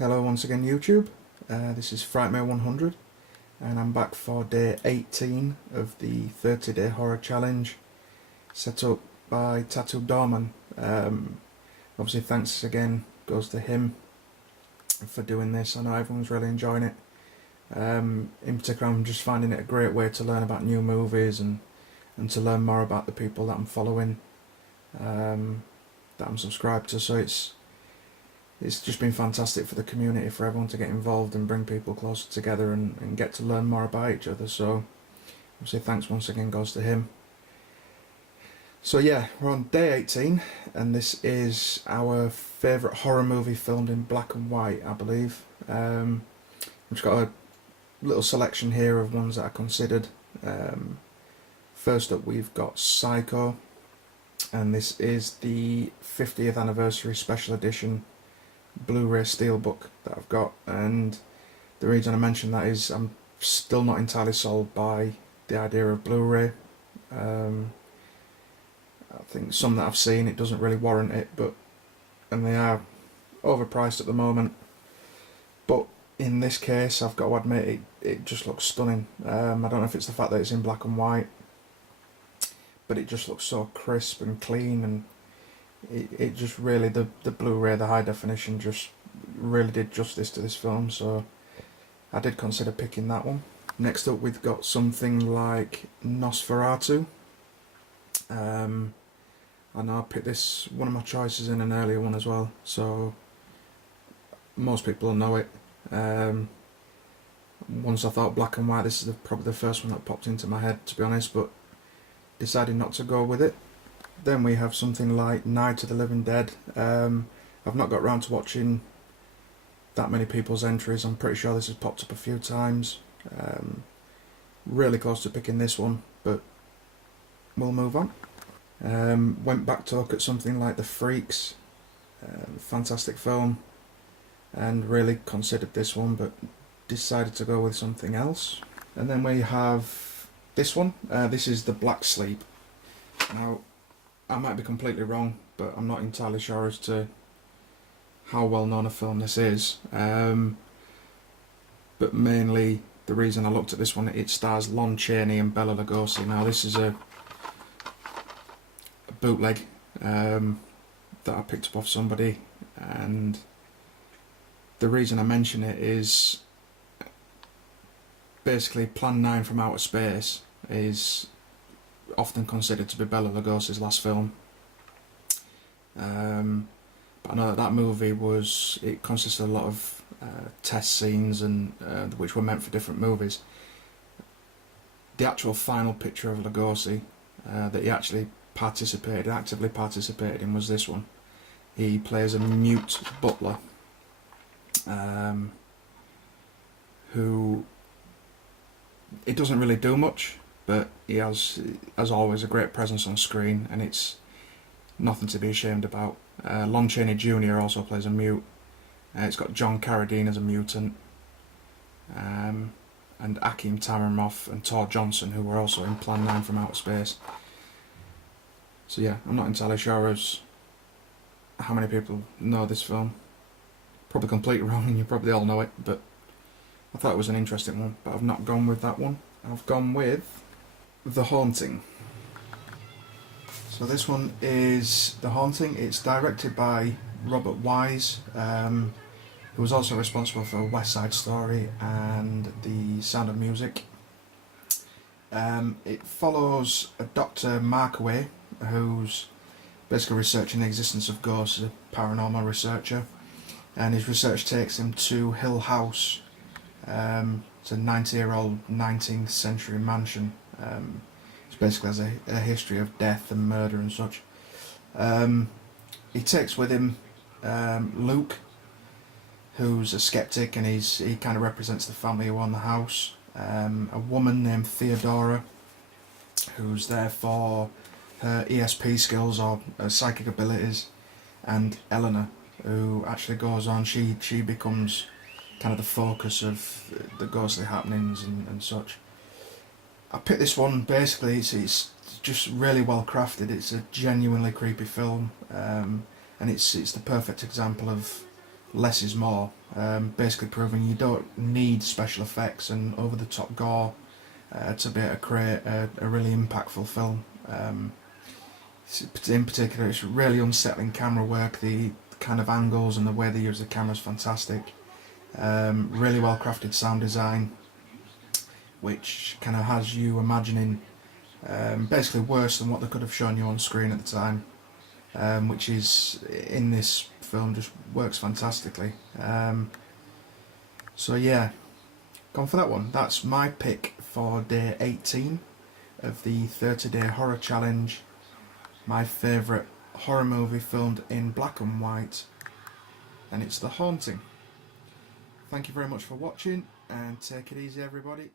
Hello once again YouTube, this is Frightmare 100 and I'm back for day 18 of the 30-day horror challenge set up by tattooeddoorman. Obviously thanks again goes to him for doing this. I know everyone's really enjoying it. In particular I'm just finding it a great way to learn about new movies and to learn more about the people that I'm following, that I'm subscribed to, so it's just been fantastic for the community, for everyone to get involved and bring people closer together and get to learn more about each other. So obviously thanks once again goes to him. So yeah, we're on day 18 and this is our favourite horror movie filmed in black and white, I believe. I've just got a little selection here of ones that I considered. First up we've got Psycho, and this is the 50th anniversary special edition Blu-ray steelbook that I've got, and the reason I mention that is I'm still not entirely sold by the idea of Blu-ray. I think some that I've seen, it doesn't really warrant it, and they are overpriced at the moment. But in this case, I've got to admit, it just looks stunning. I don't know if it's the fact that it's in black and white, but it just looks so crisp and clean, and it just really, the Blu-ray, the high definition, just really did justice to this film, so I did consider picking that one. Next up we've got something like Nosferatu. I know I picked this, one of my choices, in an earlier one as well, so most people will know it. Once I thought black and white, this is probably the first one that popped into my head, to be honest, but decided not to go with it. Then we have something like Night of the Living Dead. I've not got round to watching that many people's entries. I'm pretty sure this has popped up a few times. Really close to picking this one, but we'll move on. Went back to look at something like The Freaks. Fantastic film, and really considered this one, but decided to go with something else. And then we have this one. This is The Black Sleep. Now, I might be completely wrong, but I'm not entirely sure as to how well known a film this is. But mainly the reason I looked at this one, it stars Lon Chaney and Bela Lugosi. Now this is a bootleg that I picked up off somebody, and the reason I mention it is basically Plan 9 from Outer Space is often considered to be Bela Lugosi's last film. But I know that movie it consisted of a lot of test scenes and which were meant for different movies. The actual final picture of Lugosi that he actually actively participated in, was this one. He plays a mute butler who, it doesn't really do much, but he has, as always, a great presence on screen, and it's nothing to be ashamed about. Lon Chaney Jr. also plays a mute. It's got John Carradine as a mutant, and Akim Taramoff and Tor Johnson, who were also in Plan 9 from Outer Space. So yeah, I'm not entirely sure as how many people know this film. Probably completely wrong, and you probably all know it, but I thought it was an interesting one, but I've not gone with that one. I've gone with The Haunting. So this one is The Haunting. It's directed by Robert Wise, who was also responsible for West Side Story and The Sound of Music. It follows a Dr. Markaway, who's basically researching the existence of ghosts as a paranormal researcher, and his research takes him to Hill House. It's a 90-year-old 19th century mansion. It basically has a history of death and murder and such. He takes with him Luke, who's a skeptic, and he kind of represents the family who own the house. A woman named Theodora, who's there for her ESP skills or her psychic abilities, and Eleanor, who actually goes on, she becomes kind of the focus of the ghostly happenings and such. I picked this one, basically it's just really well crafted. It's a genuinely creepy film, and it's the perfect example of less is more. basically proving you don't need special effects and over-the-top gore to be able to create a really impactful film. In particular, it's really unsettling camera work. The kind of angles and the way they use the camera is fantastic. Really well crafted sound design, which kind of has you imagining basically worse than what they could have shown you on screen at the time, which is in this film just works fantastically. So yeah, gone for that one. That's my pick for day 18 of the 30-day horror challenge. My favourite horror movie filmed in black and white, and it's The Haunting. Thank you very much for watching, and take it easy everybody.